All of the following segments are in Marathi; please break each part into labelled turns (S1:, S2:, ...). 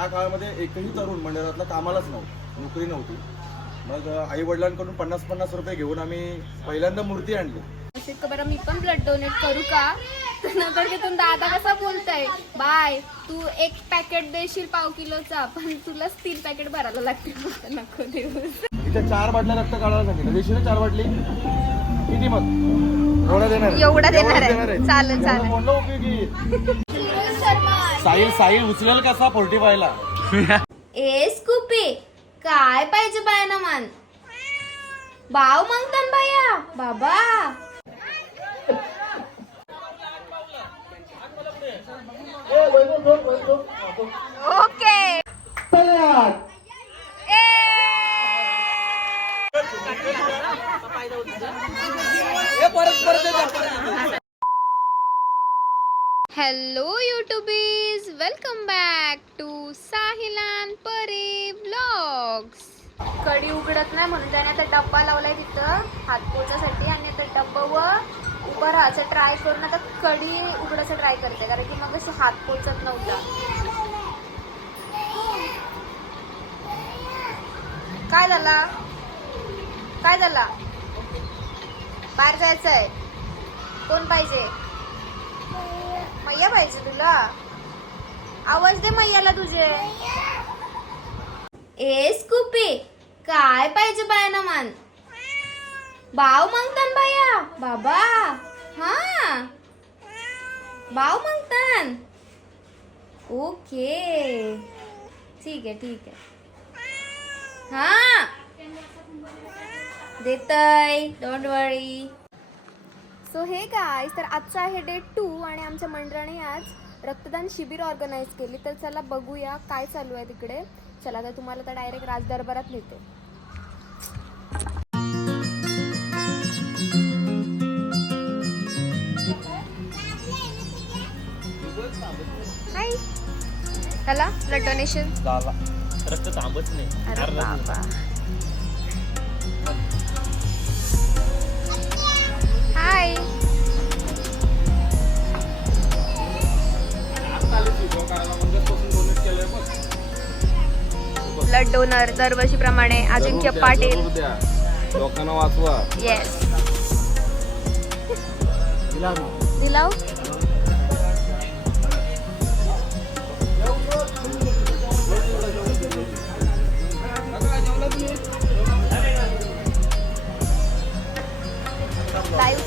S1: त्या काळामध्ये एकही तरुण मंडळातला कामालाच नव्हतं नोकरी नव्हती. मग आई वडिलांकडून पन्नास पन्नास रुपये घेऊन आम्ही पहिल्यांदा मूर्ती आणली.
S2: बरं मी पण ब्लड डोनेट करू का? तर नंतर तिथून दादा कसा बोलताय बाय तू एक पॅकेट देशील पाव किलोचा पण तुलाच तीन पॅकेट भरायला लागतील नको देऊ
S1: इथे चार बाटल्या रक्त काढायला सांगितलं. देशील ना चार बाटली? किती मग? एवढा देणार?
S2: एवढा देणार आहे. चालेल, चालेल.
S1: उपयोगी? साहिल साहिल उचलेल कसा फोर्टी फायला
S2: ए स्कूपी काय पाहिजे बायना मान? बाव मागतान बाया बाबा. Okay. Hello YouTubies welcome back to साहिलान परे ब्लॉग्स कडी उघडत नाही म्हणून त्याने आता डब्बा लावलाय तिथं हात पोचासाठी. आणि आता डब्बा व उभं राहायचं ट्राय करून आता कडी उघडायचं ट्राय करते. कारण की मग असं हात पोचत नव्हता. काय झाला? काय झाला? बाहेर जायचं आहे कोण पाहिजे? मैया पाहिजे तुला? आवाज दे मैयाला तुझे. ए स्कूपी काय पाहिजे बायाना मान बाव मागतान बाया. बाबा हा. बाव मागतान. ओके. ठीक आहे ठीक आहे. हा. देतय don't worry so hey guys तर आजचं आहे डे टू आणि आमच्या मंडळाने आज रक्तदान शिबिर ऑर्गनाईज केली. तर चला बघूया काय चालू आहे तिकडे. चला तर तुम्हाला तर डायरेक्ट राज दरबारात नेते चला ब्लड डोनेशन
S3: रक्त थांबत नाही.
S2: हाय ब्लड डोनर दरवर्षीप्रमाणे अजिंक्य पाटील.
S1: लोकांना वाचवा.
S2: येस
S1: दिला
S2: दिलाव?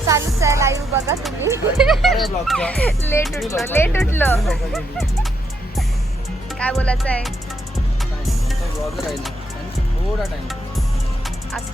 S2: चालूच आहे लाईव्ह बघा तुम्ही. लेट उठलो लेट उठलो. काय बोलायचं आहे? असं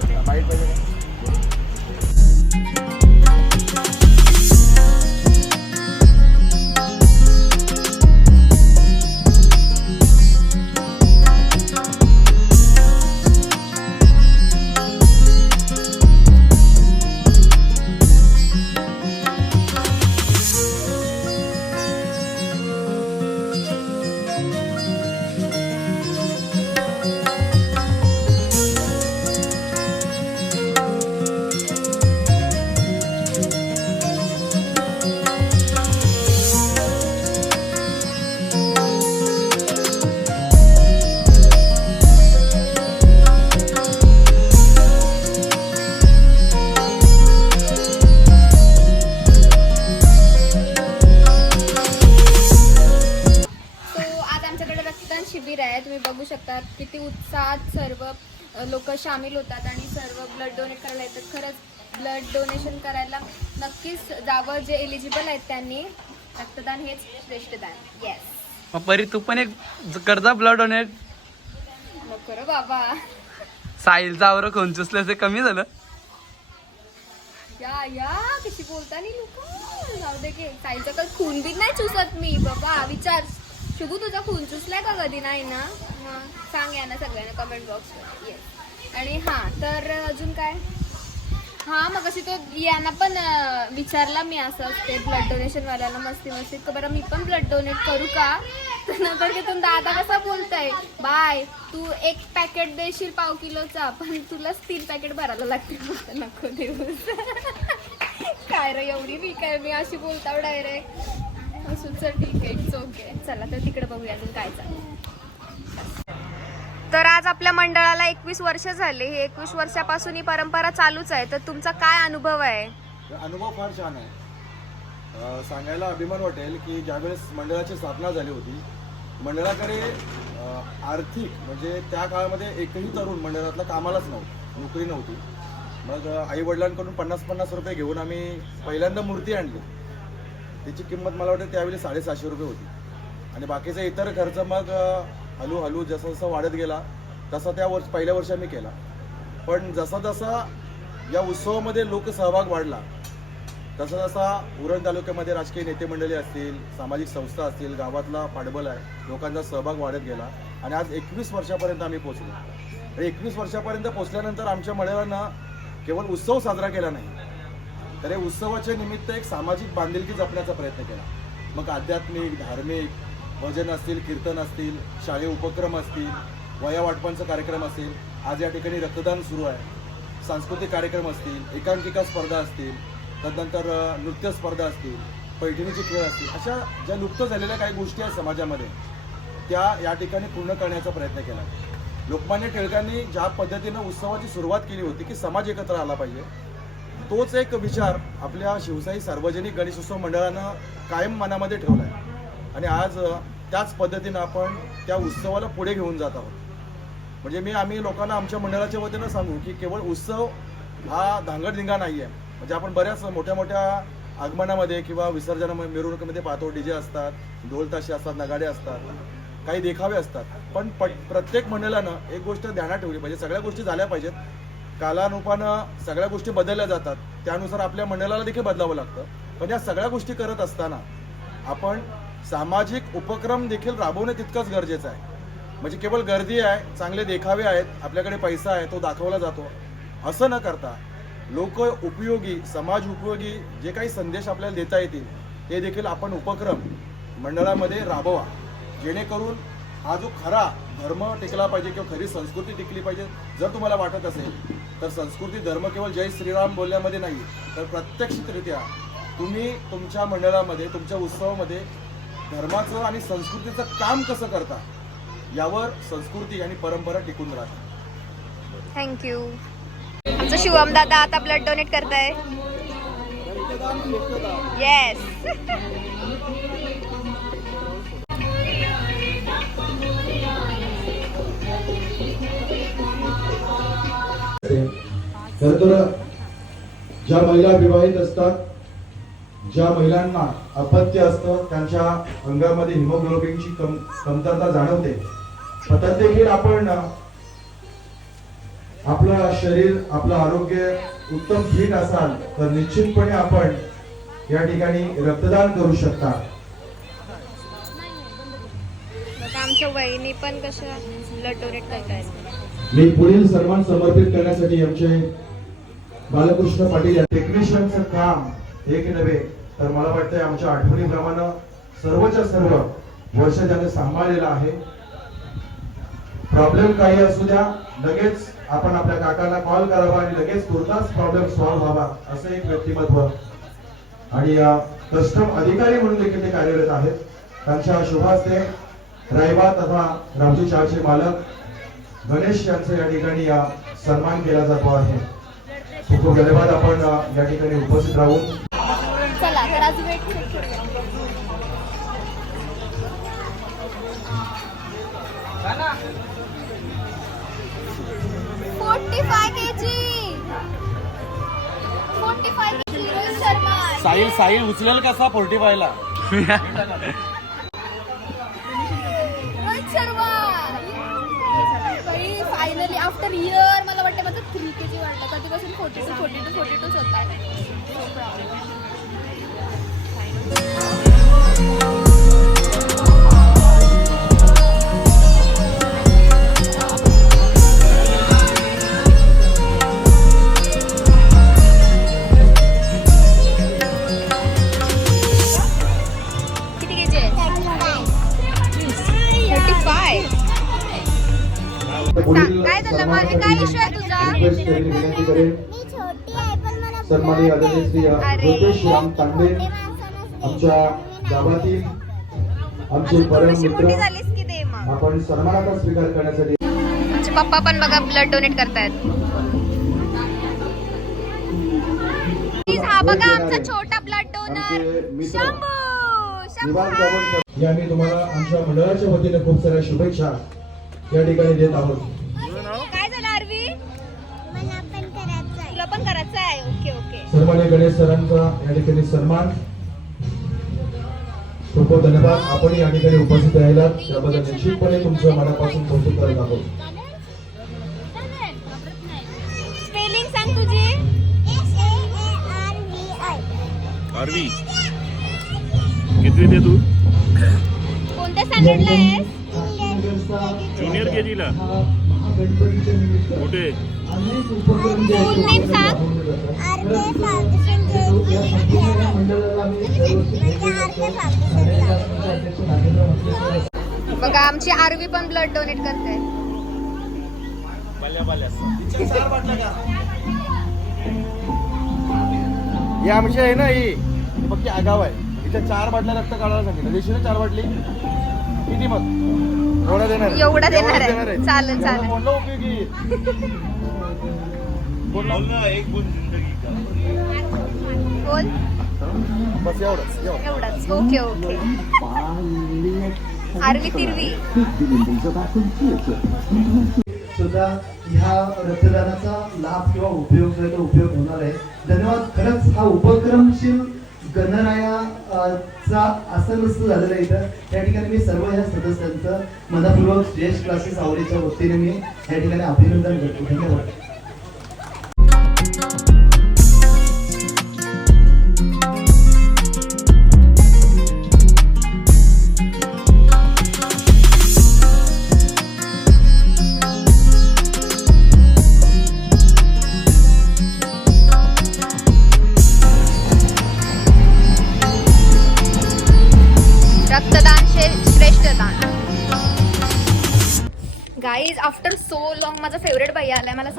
S2: जावं जे एलिजिबल आहेत त्यांनी रक्तदान हेच श्रेष्ठ दान येस
S3: मग परी तू पण एक करता ब्लड डोनेट
S2: नको रे बाबा.
S3: साहिलचा आवर खोंचुसल्याचं कमी झालं.
S2: या या कशी बोलता नाही लोक. जाऊ दे की. साईचा कधी खून बी नाही चुसत मी. बाबा विचार. शुभू तुझा खून चुसलाय का कधी? नाही ना? मग सांग या ना सगळ्यांना कमेंट बॉक्सवर येस आणि हां तर अजून काय? हा मग अशी तो यांना पण अं, विचारला मी असं असते ब्लड डोनेशन वाल्याला मस्ती मस्ती. का बरं मी पण ब्लड डोनेट करू का? तर नंतर तिथून दादा कसा बोलताय बाय तू एक पॅकेट देशील पाव किलोचा पण तुलाच तीन पॅकेट भरायला लागतील. म्हटलं, नको देऊ काय रे एवढी मी आहे मी अशी बोलता डायरेक्ट असू चल ठीक आहे इट्स ओके चला तर तिकडे बघूया अजून काय चालू तर आज आपल्या मंडळाला एकवीस वर्ष झाले. हे एकवीस वर्षापासून ही परंपरा चालूच आहे. तर तुमचा काय अनुभव आहे?
S1: अनुभव फार छान आहे. सांगायला अभिमान वाटेल की ज्यावेळेस मंडळाची स्थापना झाली होती मंडळाकडे आर्थिक म्हणजे त्या काळामध्ये एकही तरुण मंडळातला कामालाच नव्हतं नोकरी नव्हती. मग आई वडिलांकडून पन्नास पन्नास रुपये घेऊन आम्ही पहिल्यांदा मूर्ती आणली. त्याची किंमत मला वाटतं त्यावेळी साडेसहाशे रुपये होती. आणि बाकीचा इतर खर्च मग हळूहळू जसं जसं वाढत गेला तसा त्या वर्ष पहिल्या वर्षा आम्ही केला. पण जसा जसा या उत्सवामध्ये लोकसहभाग वाढला तसा जसा उरण तालुक्यामध्ये राजकीय नेते मंडळी असतील सामाजिक संस्था असतील गावातला पाठबळ आहे लोकांचा सहभाग वाढत गेला आणि आज एकवीस वर्षापर्यंत आम्ही पोचलो आणि एकवीस वर्षापर्यंत पोचल्यानंतर आमच्या मंडळानं केवळ उत्सव साजरा केला नाही तर या उत्सवाच्या निमित्त एक सामाजिक बांधिलकी जपण्याचा प्रयत्न केला. मग आध्यात्मिक धार्मिक भजन असतील कीर्तन असतील शालेय उपक्रम असतील वया वाटपांचा कार्यक्रम असेल आज या ठिकाणी रक्तदान सुरू आहे. सांस्कृतिक कार्यक्रम असतील एकांकिका स्पर्धा असतील त्यानंतर नृत्य स्पर्धा असतील पैठणीचे खेळ असतील अशा ज्या लुप्त झालेल्या काही गोष्टी आहेत समाजामध्ये त्या या ठिकाणी पूर्ण करण्याचा प्रयत्न केला. लोकमान्य टिळकांनी ज्या पद्धतीनं उत्सवाची सुरुवात केली होती की समाज एकत्र आला पाहिजे तोच एक विचार आपल्या शिवशाही सार्वजनिक गणेशोत्सव मंडळानं कायम मनामध्ये ठेवला आहे. आणि आज त्याच पद्धतीनं आपण त्या उत्सवाला पुढे घेऊन जात आहोत. म्हणजे मी आम्ही लोकांना आमच्या मंडळाच्या वतीनं सांगू की केवळ उत्सव हा धांगडधिंगा नाही आहे म्हणजे आपण बऱ्याच मोठ्या मोठ्या आगमनामध्ये किंवा विसर्जनामध्ये मिरवणुकीमध्ये पाहतो डीजे असतात ढोल ताशे असतात नगाडे असतात काही देखावे असतात. पण प प्रत्येक मंडळानं एक गोष्ट ध्यानात ठेवली पाहिजे. सगळ्या गोष्टी झाल्या पाहिजेत. कालानुपानं सगळ्या गोष्टी बदलल्या जातात. त्यानुसार आपल्या मंडळाला देखील बदलावं लागतं. पण या सगळ्या गोष्टी करत असताना आपण सामाजिक उपक्रम देखील राबवणं तितकंच गरजेचं आहे. म्हणजे केवळ गर्दी आहे चांगले देखावे आहेत आपल्याकडे पैसा आहे तो दाखवला जातो. असं न करता लोक उपयोगी समाज उपयोगी जे काही संदेश आपल्याला देता येतील ते देखील आपण उपक्रम मंडळामध्ये राबवा. जेणेकरून हा जो खरा धर्म टिकला पाहिजे किंवा खरी संस्कृती टिकली पाहिजे जर तुम्हाला वाटत असेल तर संस्कृती धर्म केवळ जय श्रीराम बोलण्यामध्ये नाही तर प्रत्यक्षरित्या तुम्ही तुमच्या मंडळामध्ये तुमच्या उत्सवामध्ये धर्माचं आणि संस्कृतीचं काम कसं करता यावर संस्कृती आणि परंपरा टिकून राहते
S2: थँक्यू आमचं शिवम दादा आता ब्लड डोनेट करताय. येस
S1: खर तर ज्या महिला विवाहित असतात ज्या महिलांना अपत्य असतं त्यांच्या अंगामध्ये हिमोग्लोबिनची कम कमतरता जाणवते. त्यात देखील आपण आपलं शरीर आपलं आरोग्य उत्तम फिट असाल तर निश्चितपणे आपण या ठिकाणी रक्तदान करू शकता.
S2: पण
S1: मी पुढील सन्मान समर्पित करण्यासाठी आमचे बालकृष्ण पाटील या टेक्निशियनचं काम एक नव्हे तर मला वाटतंय आमच्या आठवणीप्रमाणे सर्वच्या सर्व वर्ष त्याने सांभाळलेलं आहे. प्रॉब्लेम काही असू द्या लगेच आपण आपल्या काकांना कॉल करावा आणि लगेच तुर्तास प्रॉब्लेम सॉल्व्ह व्हावा असं एक व्यक्तिमत्व. आणि कस्टम अधिकारी म्हणून देखील ते कार्यरत आहेत. त्यांच्या शुभास्ते रायबा तथा रामजी चारचे मालक गणेश यांचा या ठिकाणी या सन्मान केला जातो आहे. खूप खूप धन्यवाद आपण या ठिकाणी उपस्थित राहून
S2: चला तर आज
S1: साहिल साहिल उचलेल कसा फोर्टी फायला
S2: आफ्टर इयर मला वाटतं माझं थ्री के जी वाटतं कधीपासून forty two forty two forty टूच होता काय झालं? मग काय इश्यू आहे तुझा?
S1: सन्माननीय आदरणीय श्री
S2: अरे.
S1: रुपेश राम तांबे. आमच्या गावातील आमचे परम
S2: थोडीशी मोठी
S1: मित्र
S2: झालीस की दे मग.
S1: आपण सन्मानाचा स्वीकार करण्यासाठी
S2: आमच्या आमचे पप्पा पण बघा ब्लड डोनेट करतायत. हा बघा आमचा छोटा ब्लड डोनर. शंभू! शंभू
S1: निवांत
S2: हाय.
S1: आपण या मी तुम्हाला आमच्या मंडळाच्या वतीने खूप साऱ्या शुभेच्छा. या ठिकाणी देत आहोत.
S2: काय झालं आरवी? तुला पण करायचं आहे ओके ओके.
S1: सन्मान्य गणेश सरांचा या ठिकाणी सन्मान. खूप खूप धन्यवाद. आपण या ठिकाणी उपस्थित राहिला त्याबद्दल निश्चितपणे तुमचं मनापासून कौतुक करत आहोत.
S2: स्पेलिंग सांग तुझी.
S4: आरवी कितवी ते तू?
S2: कोणत्या स्टँडर्डला आहेस?
S4: ज्युनियर के जीला कुठे?
S2: सांग बघा आमची आरवी पण ब्लड डोनेट करते.
S1: ही आमची आहे ना ही फक्त आगाव आहे. इथे चार बाटल्या रक्त काढायला सांगितलं. देशील ना चार बाटली? किती मग? एवढा देणार?
S2: एवढा देणार आहे. चालेल, चालेल.
S4: बोल ना एक गुण जिंदगी का?
S2: बोल.
S1: बस एवढंच एवढं.
S2: एवढाच. Okay okay. आरवी तिरवी.
S5: सुद्धा ह्या रक्तदानाचा लाभ किंवा उपयोग उपयोग होणार आहे. धन्यवाद. खरंच हा उपक्रमशील गणरायाचा चा असं नसतं झालेलं इथं. त्या ठिकाणी मी सर्व या सदस्यांचं मनापूर्वक श्रेष्ठ क्लासेस आवडीच्या वतीने मी या ठिकाणी अभिनंदन करतो. धन्यवाद.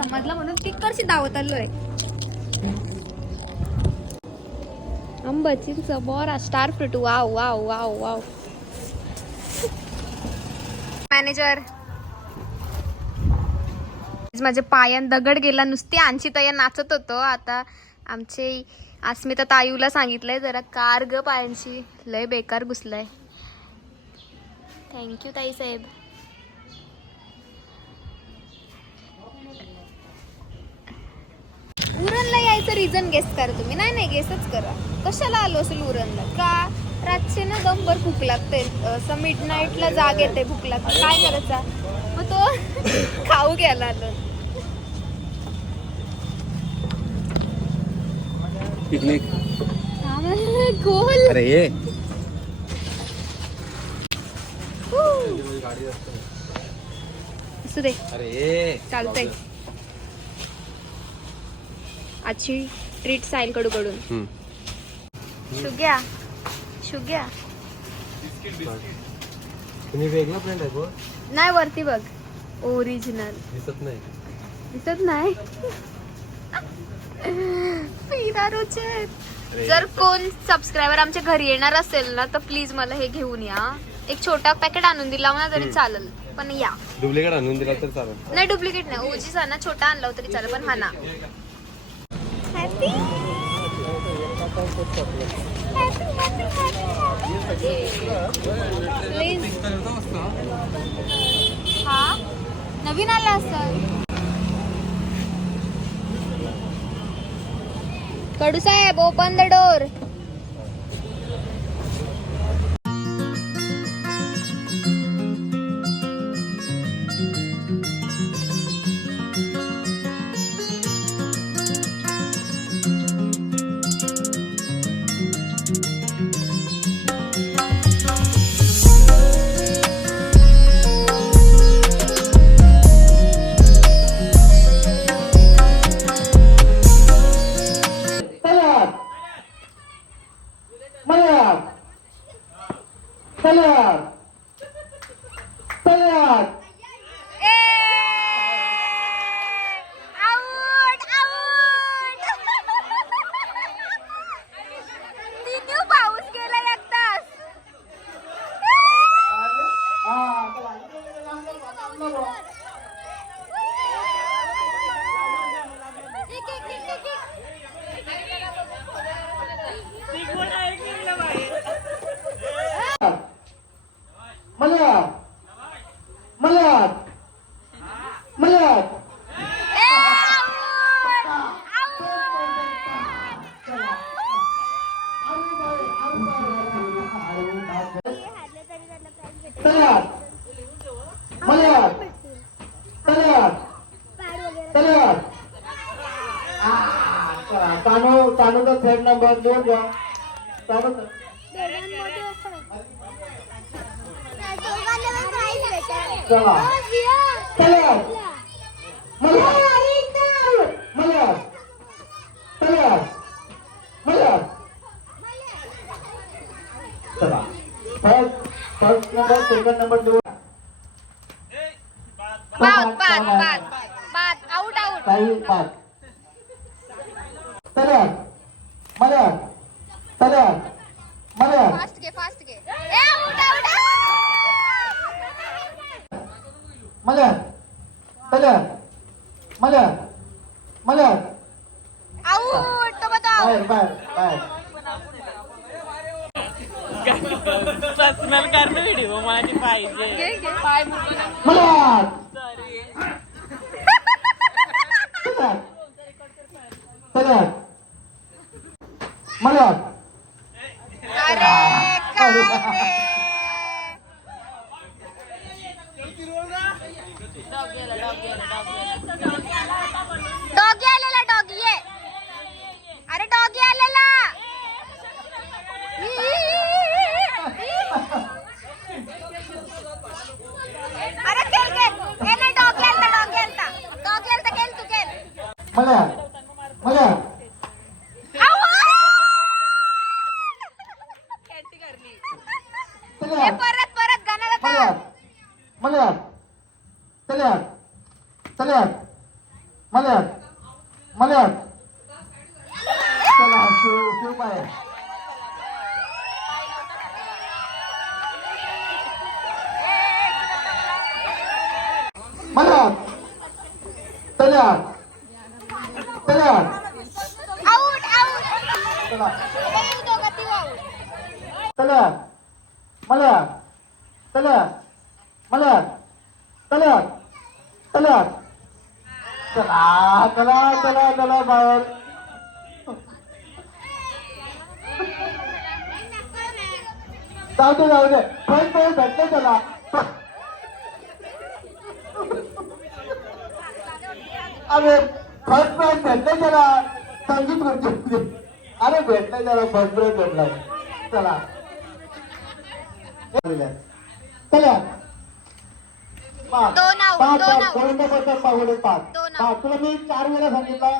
S2: समजलं म्हणून तिकडची दावत आलोय आंबा चिंच बोरा star fruit wow wow wow wow manager माझे पायान दगड गेला नुसती आणशी तया नाचत होतो. आता आमचे अस्मिता तायूला सांगितलंय जरा कार ग पायांची लय बेकार घुसलाय. थँक्यू ताई साहेब. उरणला यायचं रिझन गेस करा तुम्ही. नाही नाही गेसच करा. कशाला आलो असेल उरणला? का? रातचे ना दमभर भूक लागते. असं मिड नाईटला जाग येते भूक लागते. काय करायचा? मग तो खाऊ घ्यायला आलो
S3: पिकनिक
S2: गोल.
S3: अरे ये.
S2: असू दे.
S3: अरे ये.
S2: चालतंय. आजची ट्रीट साईल कडू कडून शुग्या. शुग्या.
S3: तुम्ही वेगळा फ्रेंड आहे
S2: नाही वरती बघ. ओरिजिनल
S3: दिसत नाही.
S2: दिसत नाही? जर कोण सबस्क्रायबर आमच्या घरी येणार असेल ना तर प्लीज मला हे घेऊन या. एक छोटा पॅकेट आणून दिला ना तरी चालेल पण या.
S3: डुप्लिकेट आणून दिला तर चालेल.
S2: नाही डुप्लिकेट नाही. ओजीचा ना छोटा आणला तरी चालेल पण हा ना. हा? नवीन आला असत कडू साहेब open the door out
S5: number दोन घ्या चालत चला चला मला मला चला मला चला first first number second number दोन मला
S2: अरे काय डॉगी आलेला डॉगी ये। अरे डॉगी आलेला। अरे खेळ खेळ डॉगी आलता डॉगी आलता। डॉगी आलता खेळ तू खेळ
S5: मला मला चला चला
S2: आउट आउट
S5: चला
S2: हे दोघं ती आउट
S5: चला मला चला मला चला चला बाहेर जाऊ दे जाऊ दे. पण भेटते चला. अरे फर्स्ट प्राइज भेटते चला संगीत खुर्ची अरे भेटले जरा फर्स्ट प्राइज भेटलाय चला. पाच. पाच पाहुणे पाच. पाच. तुला मी चार वेळा सांगितलं.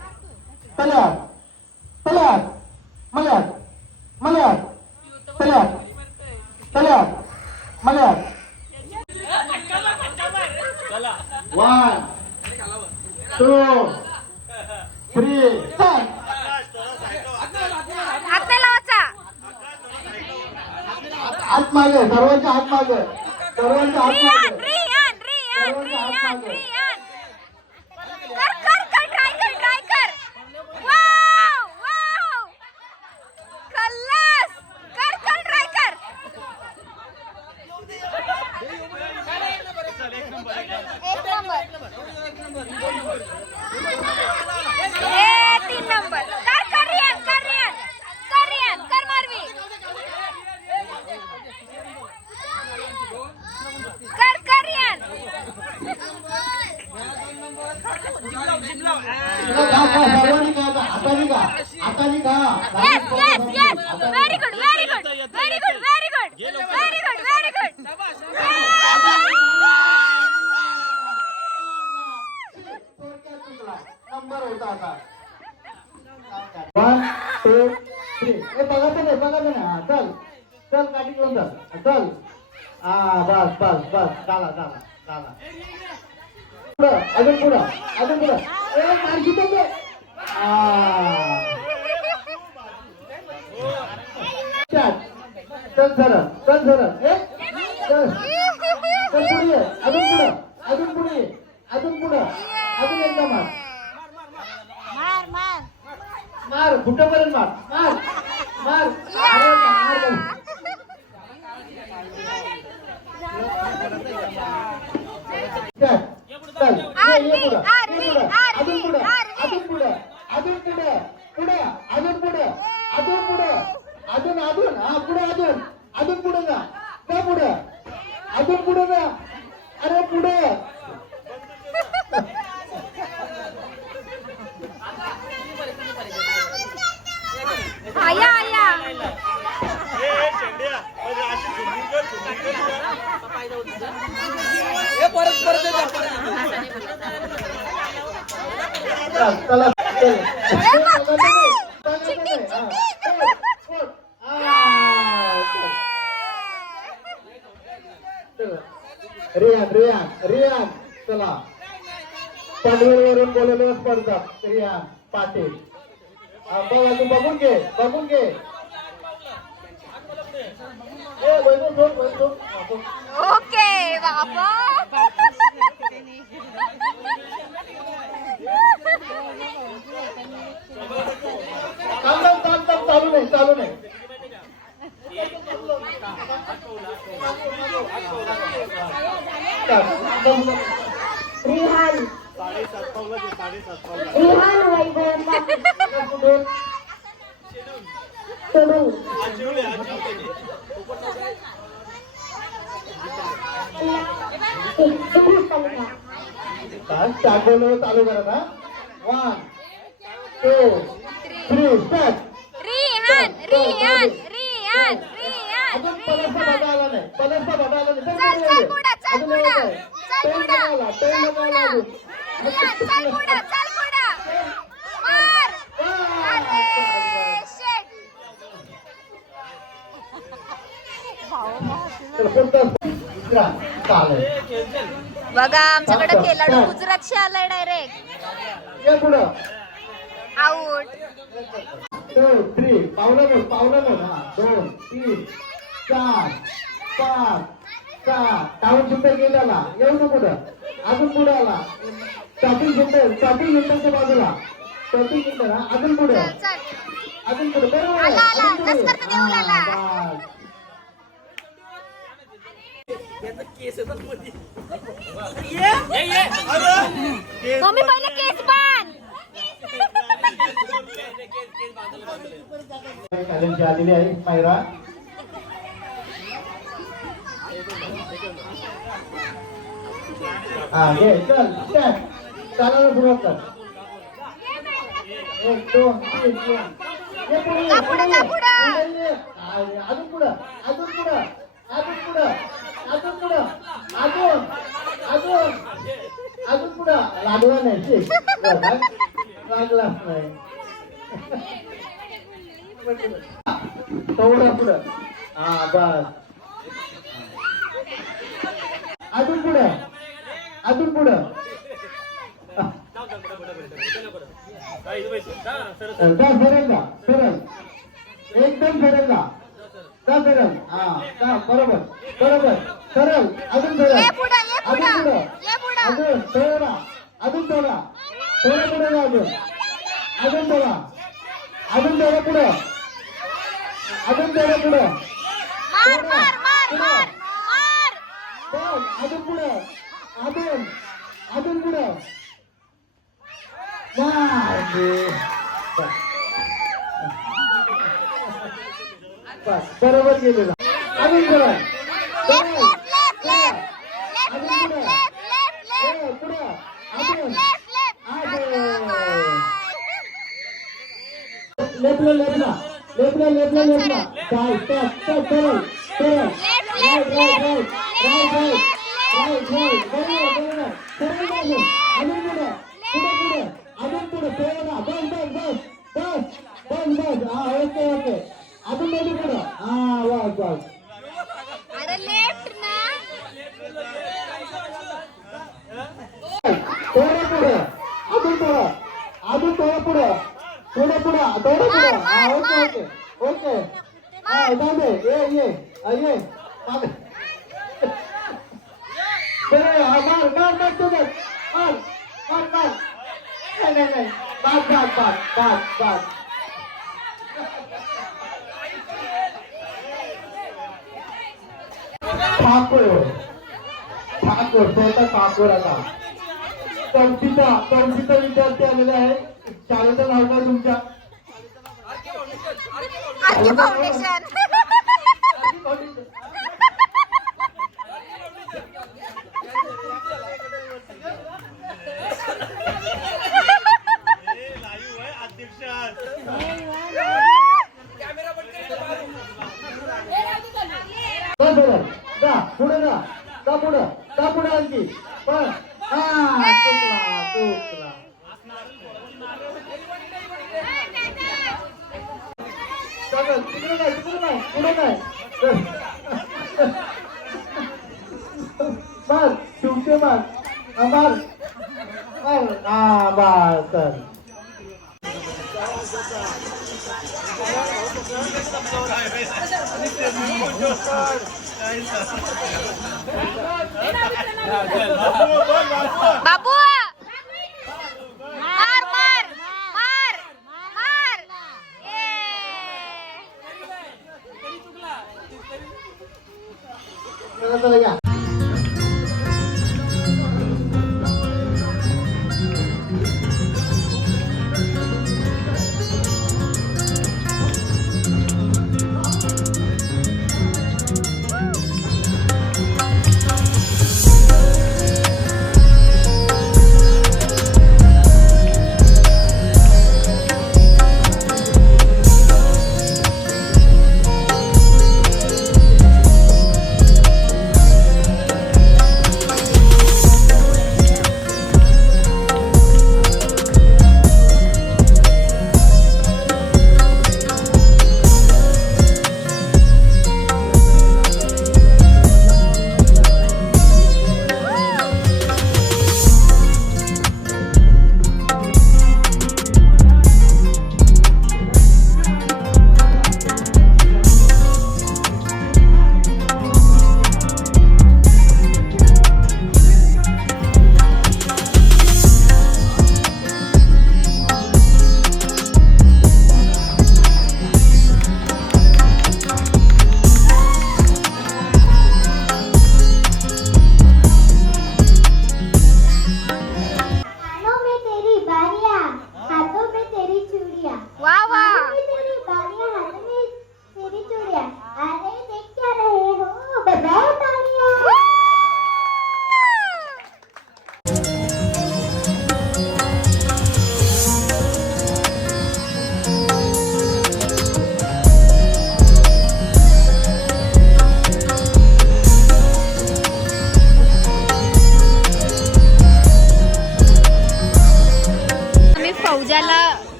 S5: चला चला मला मला चला चला. मला वन टू थ्री स्टार्ट
S2: हात नाही लावायचा.
S5: हात मागे सर्वांच्या हात मागे. सर्वांच्या
S2: रियान
S5: मागे
S2: रियान रियान रियान रियान कर कर कर ट्राय कर ट्राय कर वाव वाव खल्लास कर कर ट्राय कर एक नंबर ए तीन नंबर कर कर रियान कर रियान कर रियान कर मारवी कर कर रियान
S5: खा, खा, सर्वांनी खा आता. हाताने खा हाताने खा
S2: Yes, yes, yes. Very good, very good, very good, very good, very good, very good.
S5: थोडक्यात चुकला. नंबर होता आता वन टू थ्री ए बघायचं नाही बघायचं नाही हा चल चल काठी घेऊन चल चल हा बस बस बस चाला चाला चाला पुढं अजून पुढं अजून पुढं ए मार्गी तो दे. हा. चल चल सरळ चल सरळ ए चल चल पुढे ये. अजून पुढं अजून पुढे ये. अजून पुढं अजून एकदा मार
S2: मार मार
S5: मार फुटापर्यंत मार मार मार अरे मार चल, चल. ये, ये पुढं,
S2: आरवी,
S5: ये पुढं.
S2: आरवी,
S5: अजून पुढं,
S2: आरवी.
S5: अजून पुढं, अजून पुढं, पुढं, अजून पुढं, अजून पुढं, अजून अजून हा पुढं अजून अजून पुढं जा जा पुढं अजून पुढं जा अरे पुढं
S2: आया आया
S4: ए, चेंड्या. अरे, अशी झुंबून कर, झुंबून कर तुला.
S5: चल, चला चल. सांगायचं नाही, सांगायचं नाही. हा. चल, चल. हा, चल. चला. रियान रियान रियान चला पनवेलवरून बोलवलेलं स्पर्धा रियान पाटील हा, बघ तू बघून घे बघून घे ए, वैभव झोप, वैभव झोप. हा, बघ.
S2: ओके बाबा
S5: थांब, थांब, थांब, थांब, चालू नाही चालू नाही.
S2: रिहान. रिहान वैभव
S5: स्टार्ट बोलवलं चालू करा ना. One two three start
S2: Rihan Rihan Rihan Rihan
S5: अजून पलसचा आला नाही. पलसचा बघा आला नाही.
S2: चल, चल पुढं, चल पुढं. चल पुढं.
S5: अजून.
S2: रिहान चल पुढं चल पुढं. मार. अरे शेट
S5: पुढचा. दुसरा चालेल.
S2: बघा आमच्याकडे खेळाडू गुजरातशी आलाय डायरेक्ट आउट
S5: पावलं पावलं हा दोन तीन चार पाच सहा. टाऊन सुद्धा गेलेला येऊ नको अजून पुढे आला. शॉपिंग सेंटर शॉपिंग सेंटरच्या बाजूला. सेंटर अजून पुढे. अजून पुढे. बरोबर आहे.
S2: आला, आला.
S5: अजून पुढे.
S2: लष्कर देऊळ आला.
S5: हा, बस.
S2: मम्मी पहिले केस बांध
S5: चॅलेंज आलेली आहे मायरा हा घे चल स्टॅट चालायला सुरुवात कर एक दोन तीन ये पुढे ये, ये. ये. ये. अजून पुढं अजून पुढं अजून पुढं. अजून पुढं. अजून. अजून. अजून पुढं. लागला नाही लागला नाही. थोडं पुढं. हा बस. अजून पुढं. अजून पुढं.
S4: जा सरळ
S5: एकदम सरळ जा सरळ? हा जा बरोबर बरोबर. सरळ अजून सरळ.
S2: ये पुढं, ये
S5: अजून
S2: पुढं.
S5: अजून राहा. अजून थोडा थोडं पुढे जा अजून. अजून थोडा अजून थोडं पुढं. अजून थोडं पुढं.
S2: मार मार मार मार मार.
S5: बस अजून पुढं. अजून. अजून पुढं. मार दे. बस. बस बरोबर गेलेला अजून पुढं
S2: लेफ्ट
S5: सरळ.
S2: लेफ्ट लेफ्ट
S5: सरळ.
S2: लेफ्ट
S5: अजून
S2: लेफ्ट
S5: पुढं
S2: लेफ्ट लेफ्ट
S5: ए, पुढं अजून लेफ्टला लेफ्टला लेफ्टला लेफ्टला काय स्टॉप स्टॉप सरळ सरळ
S2: left
S5: right
S2: left
S5: right
S2: left
S5: right right right right बरोबर बरोबर सरळ अजून अजून पुढे अजून पुढे पुढे सरळ ना बस बस बस बस बस बस हा ओके ओके अजून मध्ये पुढे हा बस बस
S2: अरे लेफ्ट ना
S5: थोडं पुढे अजून थोडं अजून थोडं पुढे पुढे हा ओके ओके. हा जाऊ दे. ये ये. हा, ये. मागे. बरं, हा, मार मार मार तू बस. मार बस बस नाही नाही नाही. बस बस बस बस बस ठाकूर ठाकूर स्वतः ठाकूर आता चौथीचा चौथीचा विद्यार्थी आलेला आहे? शाळेचं नाव काय तुमच्या? Mark your foundation.
S4: Babu,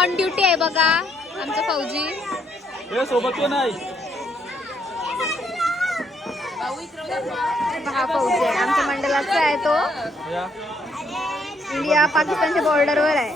S2: on duty आहे बघा आमचा फौजी. हा फौजी आहे. आमच्या मंडळाचा आहे तो. इंडिया पाकिस्तानच्या बॉर्डरवर आहे.